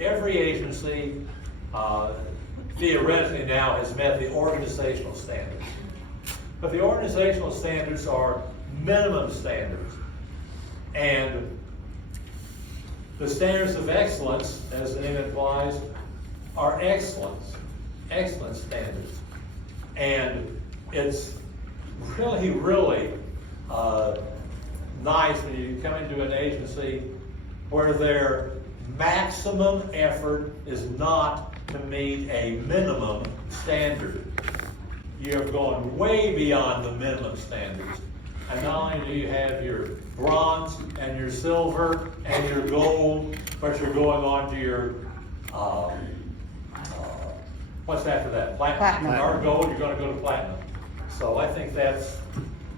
every agency theoretically now has met the organizational standards. But the organizational standards are minimum standards. And the standards of excellence, as the name implies, are excellence standards. And it's really, really nice when you come into an agency where their maximum effort is not to meet a minimum standard. You have gone way beyond the minimum standards. And not only do you have your bronze and your silver and your gold, but you're going on to your, what's after that? Platinum. Or gold, you're going to go to platinum. So I think that's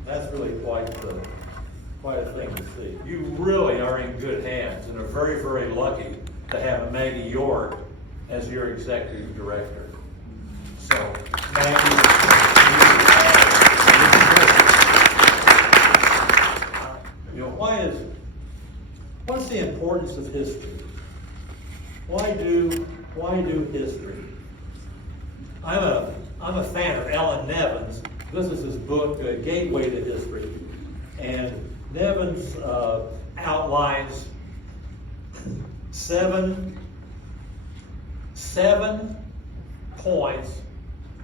really quite a thing to see. You really are in good hands and are very, very lucky to have Maggie York as your executive director. So, Maggie, what's the importance of history? Why do history? I'm a fan of Alan Nevins. This is his book, Gateway to History, and Nevins outlines seven points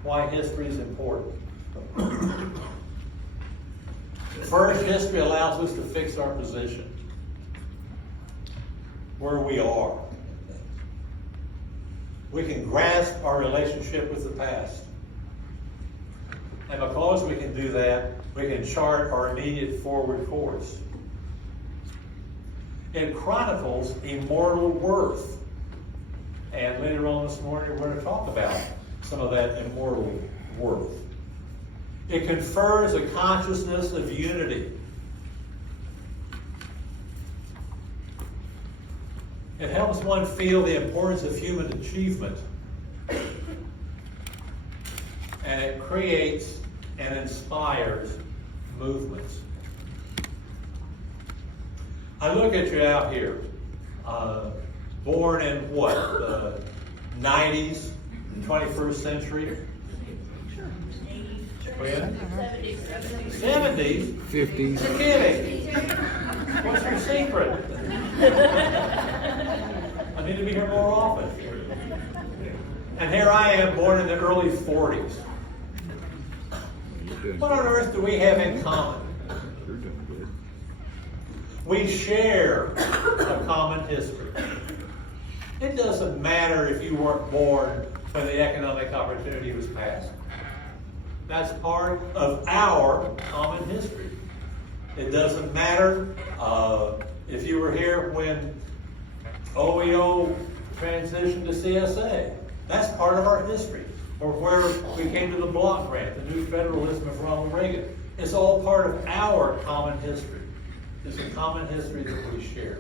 why history is important. First, history allows us to fix our position, where we are. We can grasp our relationship with the past. And because we can do that, we can chart our immediate forward course. It chronicles immortal worth. And later on this morning, we're going to talk about some of that immortal worth. It confers a consciousness of unity. It helps one feel the importance of human achievement. And it creates and inspires movements. I look at you out here, born in what, the 90s, the 21st century? When? 70s? 50s. You're kidding. What's your secret? I need to be here more often. And here I am, born in the early 40s. What on earth do we have in common? We share a common history. It doesn't matter if you weren't born when the economic opportunity was passed. That's part of our common history. It doesn't matter if you were here when OEO transitioned to CSA. That's part of our history. Or where we came to the block grant, the new federalism of Ronald Reagan. It's all part of our common history. It's a common history that we share.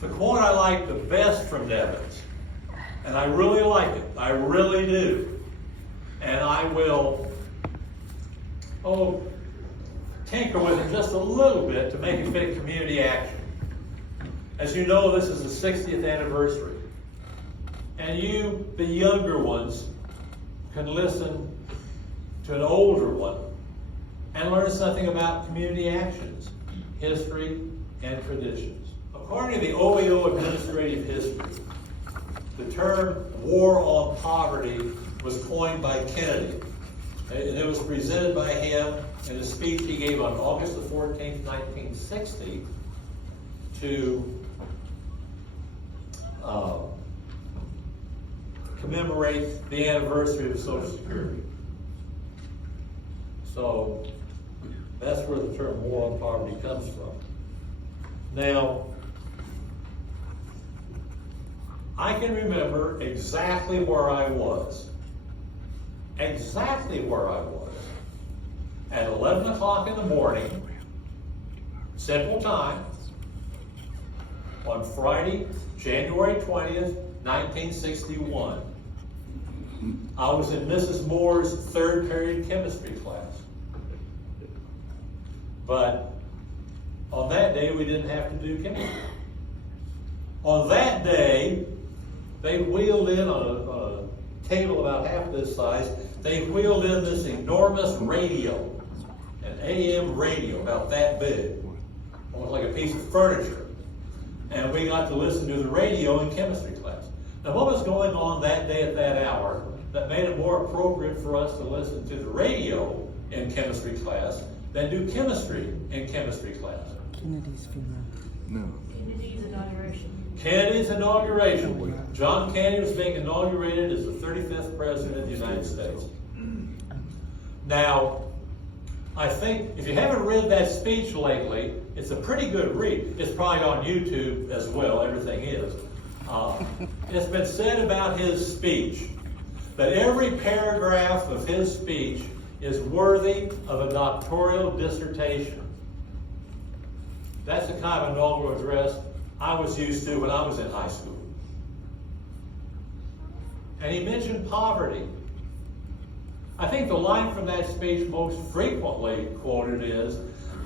The quote I like the best from Nevins, and I really like it, I really do, and I will, tinker with it just a little bit to make it fit community action. As you know, this is the 60th anniversary. And you, the younger ones, can listen to an older one and learn something about community actions, history, and traditions. According to the OEO administrative history, the term war on poverty was coined by Kennedy. And it was presented by him in a speech he gave on August the 14th, 1960 to commemorate the anniversary of Social Security. So that's where the term war on poverty comes from. Now, I can remember exactly where I was. Exactly where I was. At 11 o'clock in the morning, Central Time, on Friday, January 20th, 1961. I was in Mrs. Moore's third period chemistry class. But on that day, we didn't have to do chemistry. On that day, they wheeled in on a table about half this size, they wheeled in this enormous radio, an AM radio about that big, almost like a piece of furniture. And we got to listen to the radio in chemistry class. Now, what was going on that day at that hour that made it more appropriate for us to listen to the radio in chemistry class than do chemistry in chemistry class? Kennedy's funeral. No. Kennedy's inauguration. Kennedy's inauguration. John Kennedy was being inaugurated as the 35th President of the United States. Now, I think if you haven't read that speech lately, it's a pretty good read. It's probably on YouTube as well, everything is. It's been said about his speech that every paragraph of his speech is worthy of a doctoral dissertation. That's the kind of inaugural address I was used to when I was in high school. And he mentioned poverty. I think the line from that speech most frequently quoted is,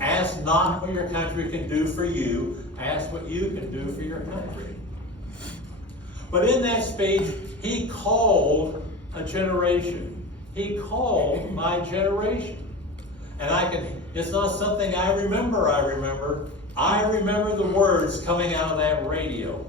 ask not what your country can do for you, ask what you can do for your country. But in that speech, he called a generation. He called my generation. And it's not something I remember. I remember the words coming out of that radio.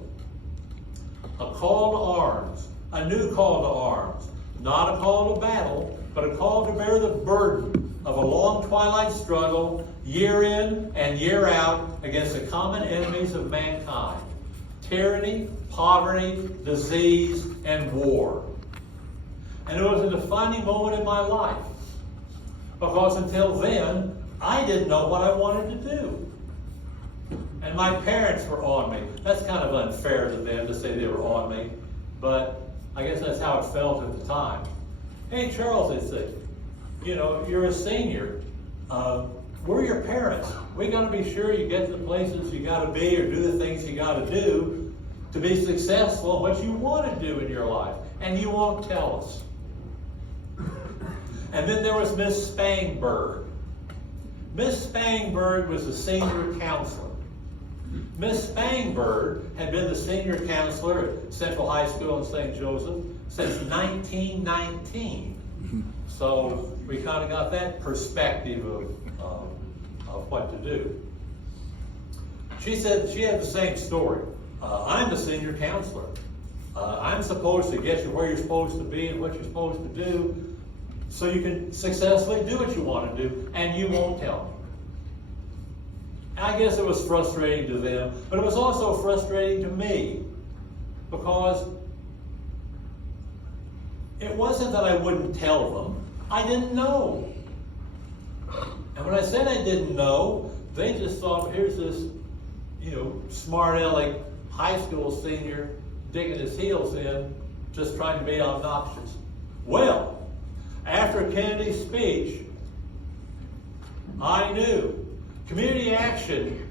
A call to arms, a new call to arms, not a call to battle, but a call to bear the burden of a long twilight struggle, year in and year out, against the common enemies of mankind: tyranny, poverty, disease, and war. And it was a defining moment in my life, because until then, I didn't know what I wanted to do. And my parents were on me. That's kind of unfair to them to say they were on me, but I guess that's how it felt at the time. Hey, Charles, they said, you're a senior. We're your parents. We got to be sure you get to the places you got to be or do the things you got to do to be successful in what you want to do in your life. And you won't tell us. And then there was Miss Spangberg. Miss Spangberg was a senior counselor. Miss Spangberg had been the senior counselor at Central High School in St. Joseph since 1919. So we kind of got that perspective of what to do. She said she had the same story. I'm the senior counselor. I'm supposed to get you where you're supposed to be and what you're supposed to do so you can successfully do what you want to do, and you won't tell me. I guess it was frustrating to them, but it was also frustrating to me, because it wasn't that I wouldn't tell them. I didn't know. And when I said I didn't know, they just thought, here's this, smart aleck high school senior digging his heels in, just trying to be obnoxious. Well, after Kennedy's speech, I knew community action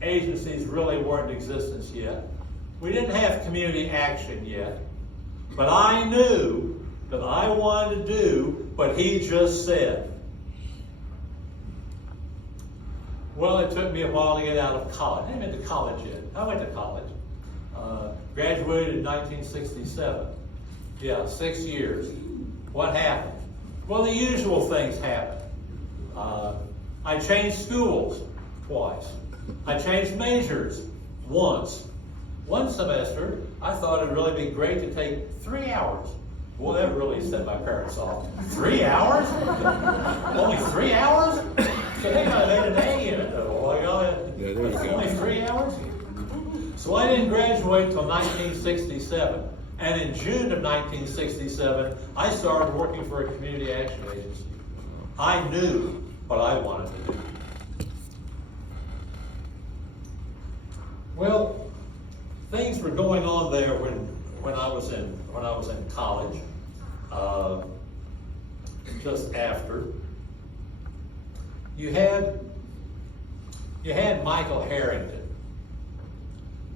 agencies really weren't in existence yet. We didn't have community action yet. But I knew that I wanted to do what he just said. Well, it took me a while to get out of college. I haven't been to college yet. I went to college. Graduated in 1967. Yeah, 6 years. What happened? Well, the usual things happened. I changed schools twice. I changed majors once. One semester, I thought it'd really be great to take 3 hours. Well, that really set my parents off. 3 hours? Only 3 hours? So they got an A in it. Only 3 hours? So I didn't graduate until 1967. And in June of 1967, I started working for a community action agency. I knew what I wanted to do. Well, things were going on there when I was in college. Just after, you had Michael Harrington.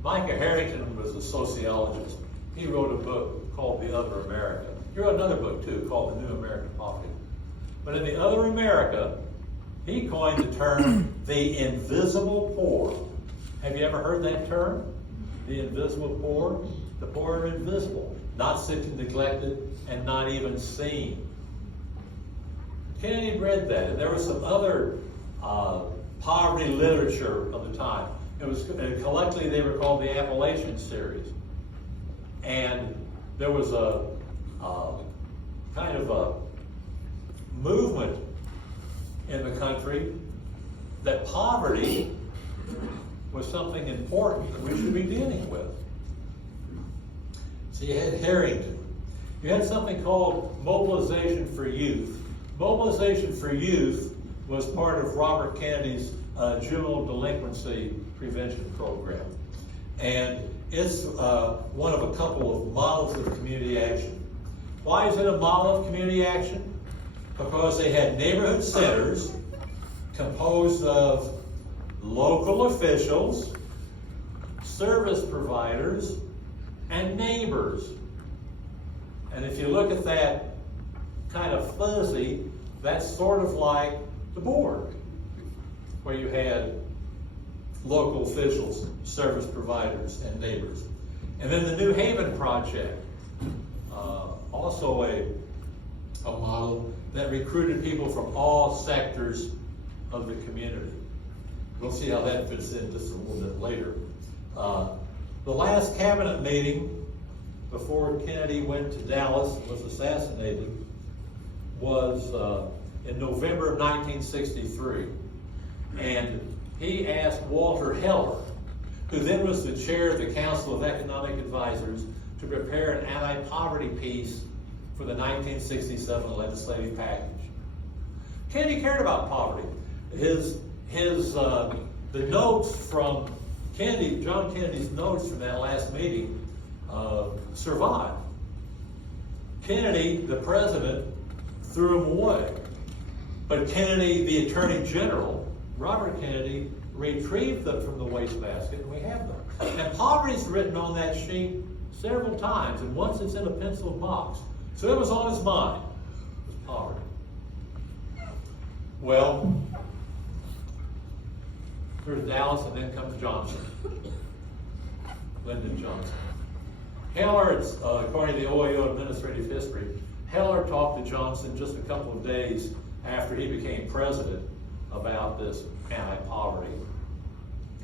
Michael Harrington was a sociologist. He wrote a book called The Other America. He wrote another book too called The New American Poverty. But in The Other America, he coined the term the invisible poor. Have you ever heard that term? the invisible poor. The poor are invisible, not sick and neglected, and not even seen. Kennedy read that, and there was some other poverty literature of the time. It was collectively they were called the Appalachian series, and there was a kind of a movement in the country that poverty was something important that we should be dealing with. So you had Harrington. You had something called Mobilization for Youth. Mobilization for Youth was part of Robert Kennedy's juvenile delinquency prevention program. And it's one of a couple of models of community action. Why is it a model of community action? Because they had neighborhood centers composed of local officials, service providers, and neighbors. And if you look at that kind of fuzzy, that's sort of like the board, where you had local officials, service providers, and neighbors. And then the New Haven Project, also a model that recruited people from all sectors of the community. We'll see how that fits in just a little bit later. The last cabinet meeting before Kennedy went to Dallas and was assassinated was in November of 1963. And he asked Walter Heller, who then was the chair of the Council of Economic Advisors, to prepare an anti-poverty piece for the 1967 legislative package. Kennedy cared about poverty. The notes from Kennedy, John Kennedy's notes from that last meeting survived. Kennedy, the president, threw them away. But Kennedy, the Attorney General, Robert Kennedy, retrieved them from the wastebasket, and we have them. And poverty's written on that sheet several times, and once it's in a pencil box. So it was on his mind, was poverty. Well, there's Dallas, and then comes Johnson. Lyndon Johnson. Heller, according to the OAO administrative history, Heller talked to Johnson just a couple of days after he became president about this anti-poverty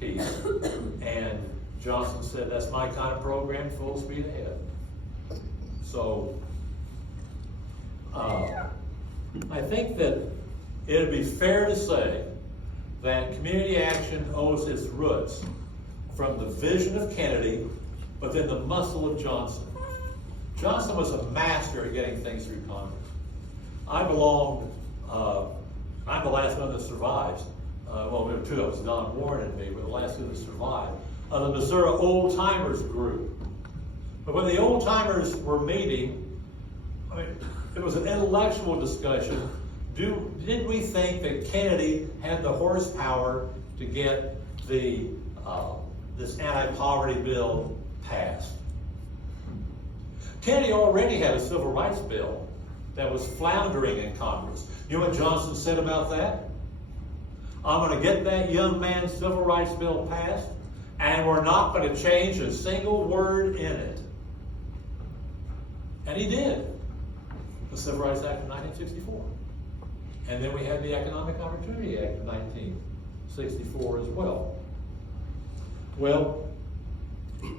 piece. And Johnson said, that's my kind of program, full speed ahead. So, I think that it'd be fair to say that community action owes its roots from the vision of Kennedy, but then the muscle of Johnson. Johnson was a master at getting things through Congress. I'm the last one that survives. Well, there were two of us, Don Warren and me, were the last two that survived. The Missouri Old Timers group. But when the Old Timers were meeting, it was an intellectual discussion. Did we think that Kennedy had the horsepower to get this anti-poverty bill passed? Kennedy already had a civil rights bill that was floundering in Congress. You know what Johnson said about that? I'm going to get that young man's civil rights bill passed, and we're not going to change a single word in it. And he did. The Civil Rights Act of 1964. And then we had the Economic Opportunity Act of 1964 as well. Well,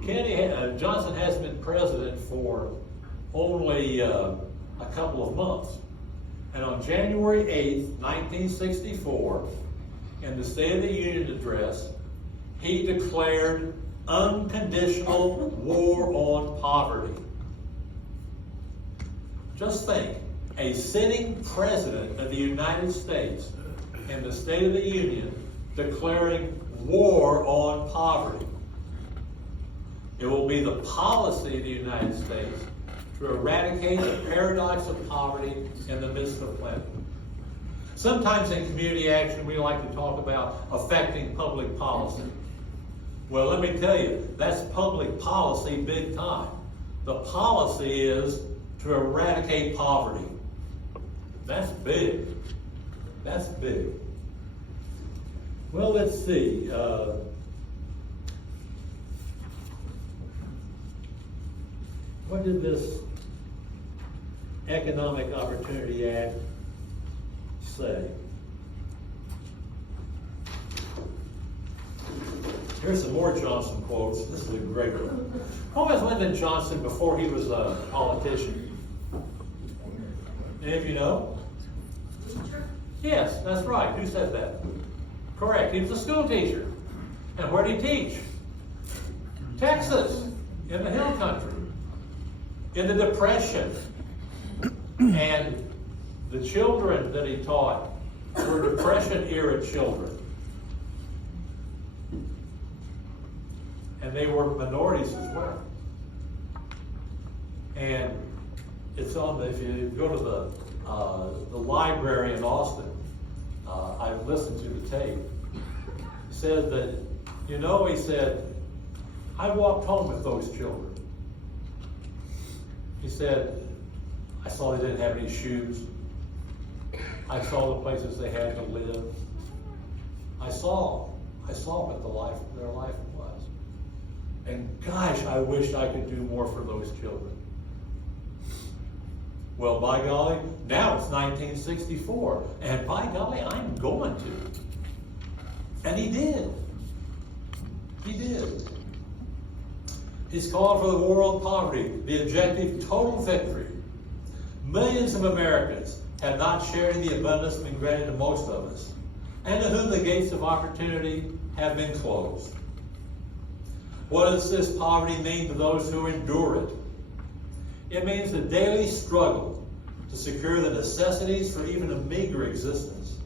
Johnson hasn't been president for only a couple of months. And on January 8th, 1964, in the State of the Union address, he declared unconditional war on poverty. Just think, a sitting president of the United States in the State of the Union declaring war on poverty. It will be the policy of the United States to eradicate the paradox of poverty in the midst of plenty. Sometimes in community action, we like to talk about affecting public policy. Well, let me tell you, that's public policy big time. The policy is to eradicate poverty. That's big. That's big. Well, let's see. what did this Economic Opportunity Act say? Here's some more Johnson quotes. This is a great one. What was Lyndon Johnson before he was a politician? Any of you know? Yes, that's right. Who said that? Correct. He was a school teacher. And where did he teach? Texas, in the hill country, in the Depression. And the children that he taught were Depression-era children. And they were minorities as well. And it's on the, if you go to the library in Austin, I've listened to the tape. He said that, he said, I walked home with those children. He said, I saw they didn't have any shoes. I saw the places they had to live. I saw what their life was. And gosh, I wish I could do more for those children. Well, by golly, now it's 1964, and by golly, I'm going to. And he did. He did. He's called for the war on poverty, the objective total victory. Millions of Americans have not shared in the abundance been granted to most of us, and to whom the gates of opportunity have been closed. What does this poverty mean to those who endure it? It means the daily struggle to secure the necessities for even a meager existence.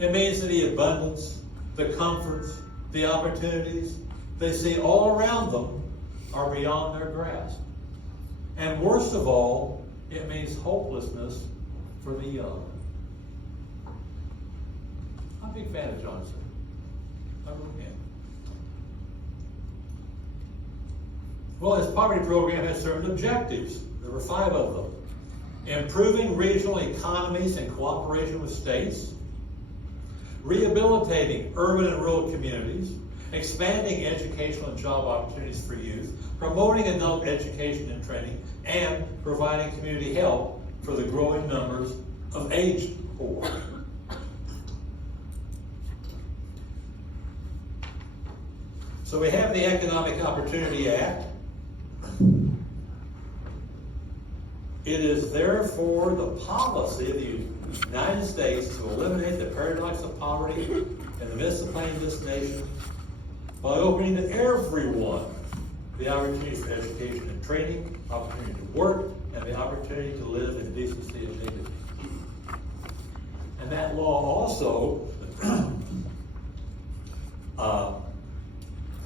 It means that the abundance, the comforts, the opportunities they see all around them are beyond their grasp. And worst of all, it means hopelessness for the young. I'm a big fan of Johnson. I really am. Well, his poverty program has certain objectives. There were 5 of them. Improving regional economies in cooperation with states, rehabilitating urban and rural communities, expanding educational and job opportunities for youth, promoting adult education and training, and providing community help for the growing numbers of aged poor. So we have the Economic Opportunity Act. It is therefore the policy of the United States to eliminate the paradox of poverty in the midst of plain this nation by opening to everyone the opportunity for education and training, opportunity to work, and the opportunity to live in decency and dignity. And that law also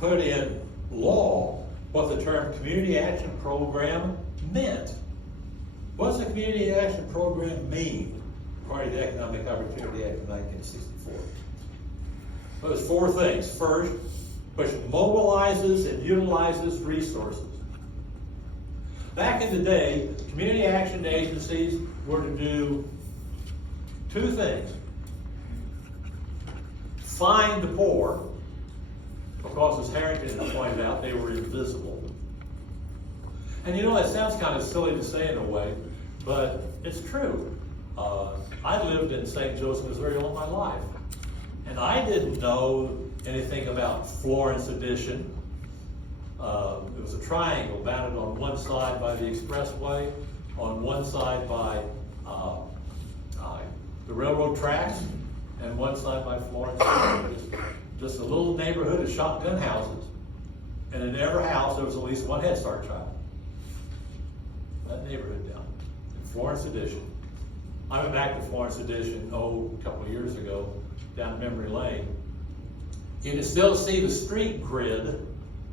put in law what the term Community Action Program meant. What does the Community Action Program mean, according to the Economic Opportunity Act of 1964? Well, there's 4 things. First, which mobilizes and utilizes resources. Back in the day, community action agencies were to do 2 things. Find the poor, because as Harrington has pointed out, they were invisible. And that sounds kind of silly to say in a way, but it's true. I lived in St. Joseph, Missouri all my life. And I didn't know anything about Florence Addition. It was a triangle bounded on one side by the expressway, on one side by the railroad tracks, and one side by Florence. Just a little neighborhood of shotgun houses. And in every house there was at least one Head Start child. That neighborhood down in Florence Addition. I went back to Florence Addition, a couple of years ago, down memory lane. You can still see the street grid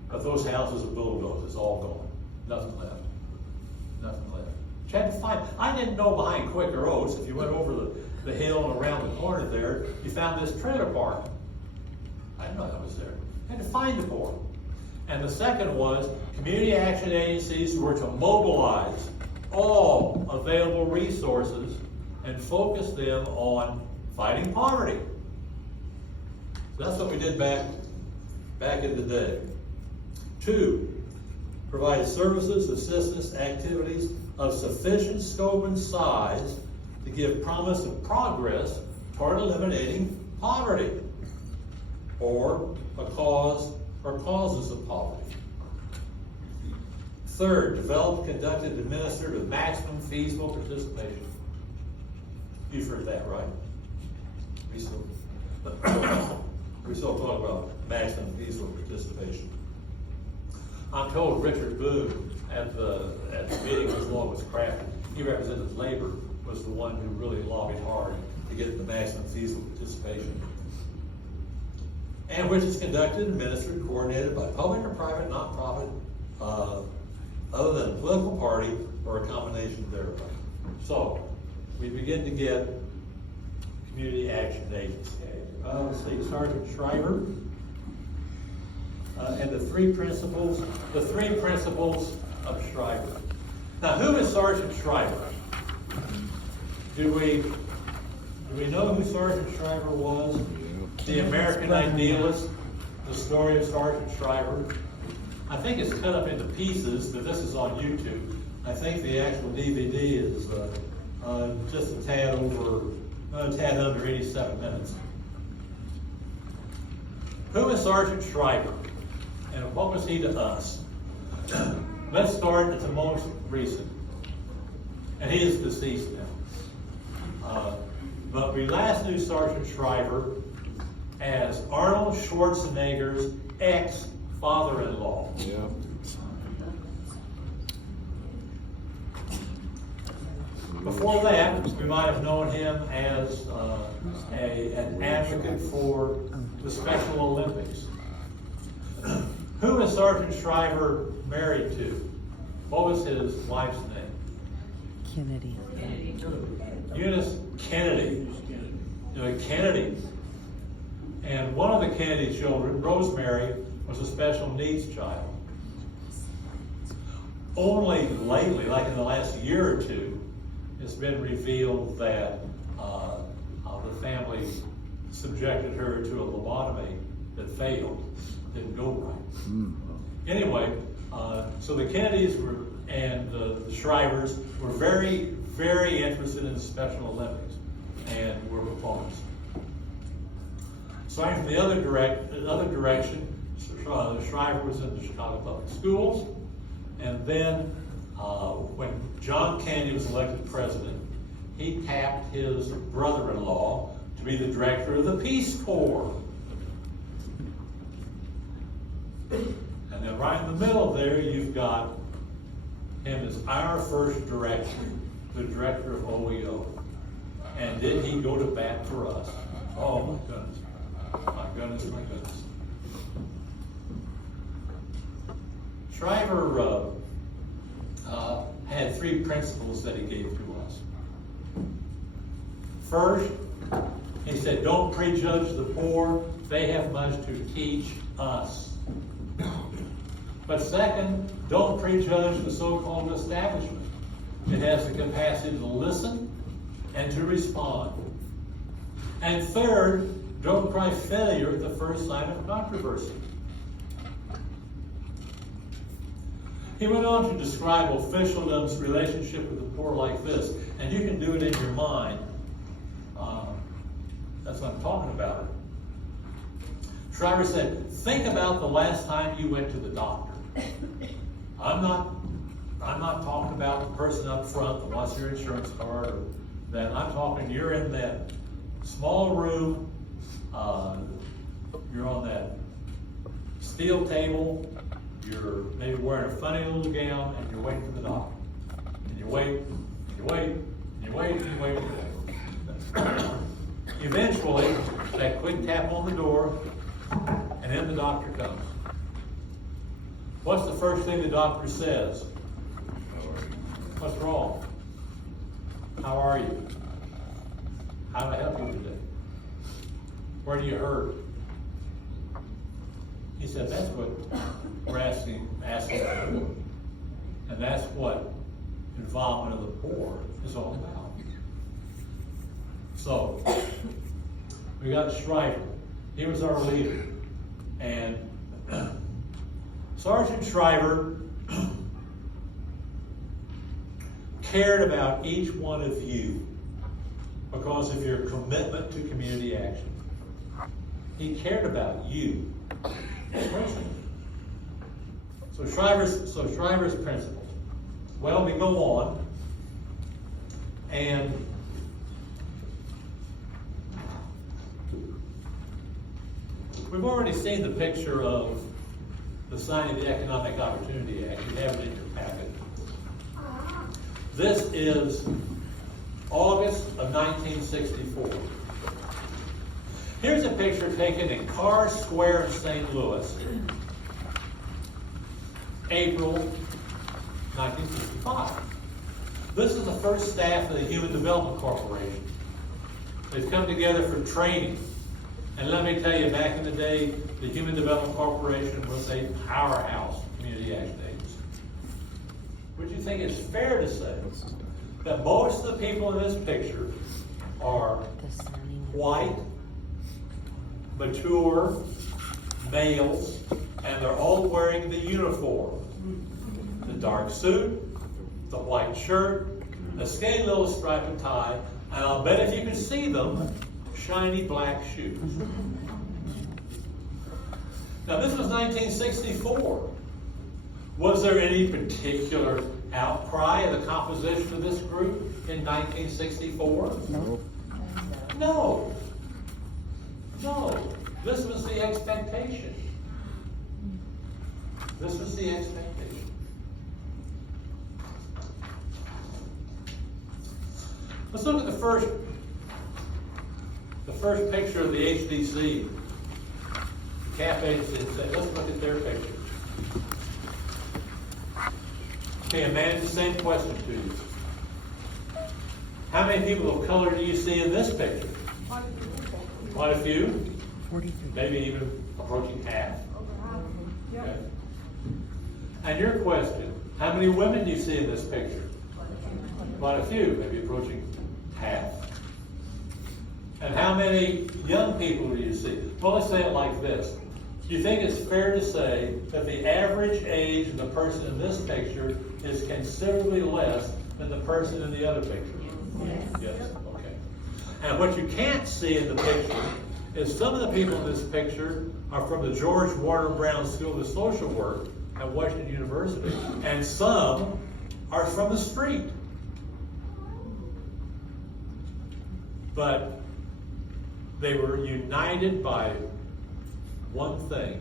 of those houses are bulldozed. It's all gone. Nothing left. Nothing left. You had to find. I didn't know behind Quaker Oats, if you went over the hill and around the corner there, you found this trailer park. I didn't know that was there. You had to find the poor. And the second was community action agencies were to mobilize all available resources and focus them on fighting poverty. So that's what we did back in the day. 2, Provide services, assistance, activities of sufficient scope and size to give promise of progress toward eliminating poverty or a cause or causes of poverty. Third, develop, conduct, and administered with maximum feasible participation. You've heard that, right? We still talk about maximum feasible participation. I'm told Richard Boone at the meeting this law was crafted, he represented labor, was the one who really lobbied hard to get the maximum feasible participation. And which is conducted, administered, coordinated by public or private, nonprofit, other than a political party or a combination thereof. So, we begin to get community action agency. Let's see, Sergeant Shriver. And the three principles of Shriver. Now, who is Sergeant Shriver? Do we know who Sergeant Shriver was? The American Idealist, the story of Sergeant Shriver. I think it's cut up into pieces, but this is on YouTube. I think the actual DVD is just a tad under 87 minutes. Who is Sergeant Shriver? And what was he to us? Let's start at the most recent. And he is deceased now. But we last knew Sergeant Shriver as Arnold Schwarzenegger's ex-father-in-law. Yeah. Before that, we might have known him as an advocate for the Special Olympics. Who is Sergeant Shriver married to? What was his wife's name? Kennedy. Eunice Kennedy. Kennedy. And one of the Kennedy children, Rosemary, was a special needs child. Only lately, like in the last year or two, it's been revealed that the family subjected her to a lobotomy that failed, didn't go right. Anyway, so the Kennedys and the Shrivers were very, very interested in the Special Olympics and were proponents. Starting from the other direction, Shriver was in the Chicago Public Schools, and then when John Candy was elected president, he tapped his brother-in-law to be the director of the Peace Corps. And then right in the middle there, you've got him as our first director, the director of OEO. And did he go to bat for us? Oh my goodness. My goodness, my goodness. Shriver had three principles that he gave to us. First, he said, don't prejudge the poor. They have much to teach us. But second, don't prejudge the so-called establishment. It has the capacity to listen and to respond. And third, don't cry failure at the first sign of controversy. He went on to describe officialdom's relationship with the poor like this, and you can do it in your mind. That's what I'm talking about. Shriver said, think about the last time you went to the doctor. I'm not talking about the person up front that wants your insurance card or that. I'm talking you're in that small room, you're on that steel table, you're maybe wearing a funny little gown, and you're waiting for the doctor. And you wait, and you wait, and you wait, and you wait, and you wait. Eventually, that quick tap on the door, and then the doctor comes. What's the first thing the doctor says? What's wrong? How are you? How do I help you today? Where do you hurt? He said, that's what we're asking for. And that's what involvement of the poor is all about. So, we got Shriver. He was our leader. And Sergeant Shriver cared about each one of you because of your commitment to community action. He cared about you personally. So Shriver's principles. Well, we go on, and we've already seen the picture of the signing of the Economic Opportunity Act. You have it in your packet. This is August of 1964. Here's a picture taken in Carr Square in St. Louis, April 1965. This is the first staff of the Human Development Corporation. They've come together for training. And let me tell you, back in the day, the Human Development Corporation was a powerhouse community action agency. Would you think it's fair to say that most of the people in this picture are white, mature males, and they're all wearing the uniform? The dark suit, the white shirt, a skinny little striped tie, and I'll bet if you could see them, shiny black shoes. Now this was 1964. Was there any particular outcry of the composition of this group in 1964? No. No. No. This was the expectation. This was the expectation. Let's look at the first picture of the HDC, the CAP agency. Let's look at their picture. Okay, Amanda, the same question to you. How many people of color do you see in this picture? Quite a few? 43. Maybe even approaching half. Okay. And your question, how many women do you see in this picture? Quite a few, maybe approaching half. And how many young people do you see? Well, let's say it like this. Do you think it's fair to say that the average age of the person in this picture is considerably less than the person in the other picture? Yes. Okay. And what you can't see in the picture is some of the people in this picture are from the George Warner Brown School of Social Work at Washington University, and some are from the street. But they were united by one thing.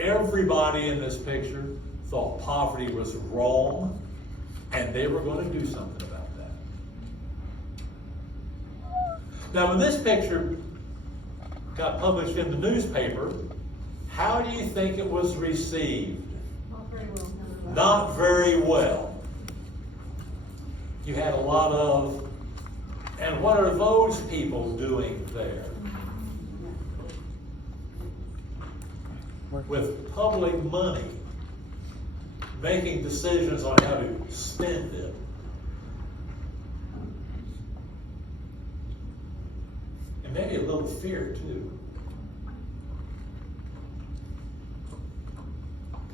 Everybody in this picture thought poverty was wrong, and they were going to do something about that. Now, when this picture got published in the newspaper, how do you think it was received? Not very well. Not very well. You had a lot of, and what are those people doing there? With public money, making decisions on how to spend it. And maybe a little fear too.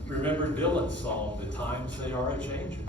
Remember Dylan's song, "The Times They Are a Changin'."